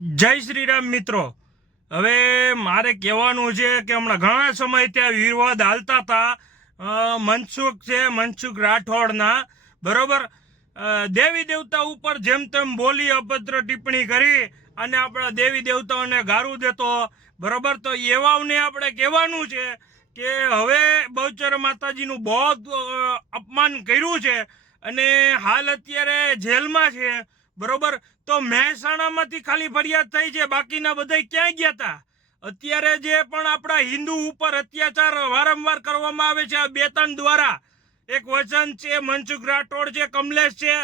જય શ્રી રામ મિત્રો। હવે મારે કહેવાનું છે કે હમણાં ઘણા સમય ત્યાં વિવાદ હાલતા હતા મનસુખ રાઠોડના, બરોબર। દેવી દેવતા ઉપર જેમ તેમ બોલી અભદ્ર ટિપ્પણી કરી અને આપણા દેવી દેવતાઓને ગારું દેતો, બરોબર। તો એવાને આપણે કહેવાનું છે કે હવે બહુચર માતાજીનું બહુ અપમાન કર્યું છે અને હાલ અત્યારે જેલમાં છે, બરોબર। તો મહેસાણામાંથી ખાલી ફરિયાદ થઈ છે, બાકીના બધા ક્યાં ગયા હતા? અત્યારે જે પણ આપણા હિન્દુ ઉપર અત્યાચાર વારંવાર કરવામાં આવે છે આ બે ત્રણ દ્વારા, એક વચન છે, મનસુખ રાઠોડ છે, કમલેશ છે,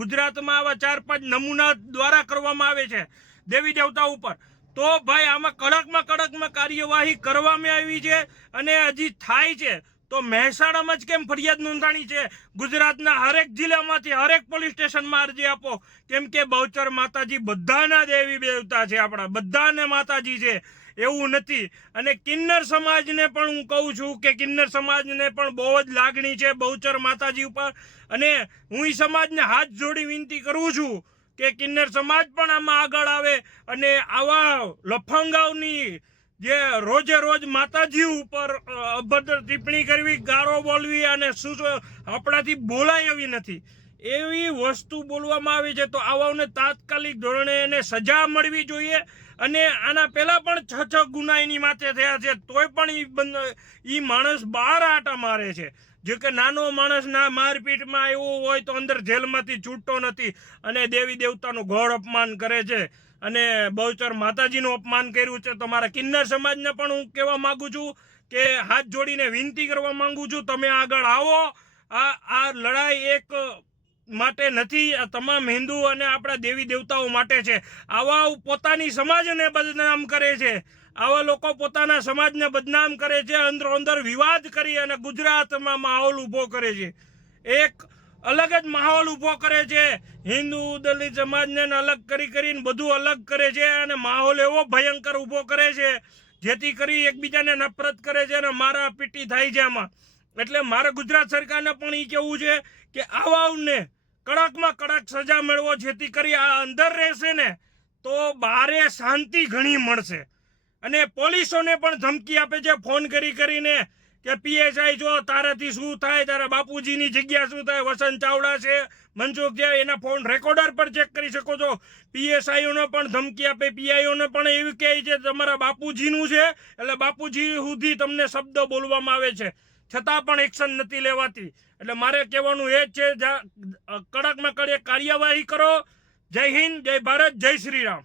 ગુજરાતમાં આવા 4-5 નમૂના દ્વારા કરવામાં આવે છે દેવી દેવતા ઉપર। તો ભાઈ આમાં કડકમાં કાર્યવાહી કરવામાં આવી છે અને હજી થાય છે। તો મહેસાણામાં જ કેમ ફરિયાદ નોંધાણી છે? ગુજરાતના હરેક જિલ્લામાંથી હરેક પોલીસ સ્ટેશનમાં અરજી આપો, કેમ કે બહુચર માતાજી બધાના દેવી દેવતા છે, આપણા બધાને માતાજી છે, એવું નથી। અને કિન્નર સમાજને પણ હું કહું છું કે કિન્નર સમાજને પણ બહુ જ લાગણી છે બહુચર માતાજી ઉપર, અને હું એ સમાજને હાથ જોડી વિનંતી કરું છું કે કિન્નર સમાજ પણ આમાં આગળ આવે અને આવા લફંગાઓની જે રોજે રોજ માતાજી ઉપર અભદ્ર ટિપ્પણી કરવી, ગારો બોલવી અને આપણાથી બોલાય એવી નથી, એવી વસ્તુ બોલવામાં આવી છે। તો આવાઓને તાત્કાલિક ધોરણે એને સજા મળવી જોઈએ। અને આના પહેલા પણ 6 ગુના એની માથે થયા છે, તોય પણ એ માણસ બહાર આટા મારે છે। જો કે નાનો માણસ ના મારપીટમાં એવું હોય તો અંદર જેલમાંથી છૂટતો નથી અને દેવી દેવતાનું ઘોર અપમાન કરે છે અને બહુચર માતાજીનું અપમાન કર્યું છે। તો મારા કિન્નર સમાજને પણ હું કહેવા માંગુ છું કે હાથ જોડીને વિનંતી કરવા માંગુ છું, તમે આગળ આવો। આ લડાઈ એક માટે નથી, આ તમામ હિન્દુ અને આપણા દેવી દેવતાઓ માટે છે। આવા પોતાની સમાજને બદનામ કરે છે, આવા લોકો પોતાના સમાજને બદનામ કરે છે, અંદરો અંદર વિવાદ કરી અને ગુજરાતમાં માહોલ ઊભો કરે છે, એક અલગ જ માહોલ ઊભો કરે છે। હિન્દુ દલિત સમાજને અલગ કરીને બધું અલગ કરે છે અને માહોલ એવો ભયંકર ઊભો કરે છે જેથી કરી એકબીજાને નફરત કરે છે અને મારા પીટી થાય છે આમાં। એટલે મારે ગુજરાત સરકારને પણ એ કહેવું છે કે આવાઓને કડકમાં કડક સજા મેળવો, જેથી કરી આ અંદર રહેશે ને તો બહારે શાંતિ ઘણી મળશે। અને પોલીસોને પણ ધમકી આપે છે ફોન કરીને કે પીએસઆઈ જો તારાથી શું થાય, તારા બાપુજીની જગ્યા શું થાય, વસંત ચાવડા છે, મનસુખ છે, એના ફોન રેકોર્ડર પર ચેક કરી શકો છો। પીએસઆઈઓને પણ ધમકી આપે, પીઆઈઓને પણ એવું કહે છે તમારા બાપુજીનું છે એટલે બાપુજી સુધી તમને શબ્દ બોલવામાં આવે છે, છતાં પણ એક્શન નથી લેવાતી। એટલે મારે કહેવાનું એ જ છે, કડકમાં કડક કાર્યવાહી કરો। જય હિન્દ, જય ભારત, જય શ્રી રામ।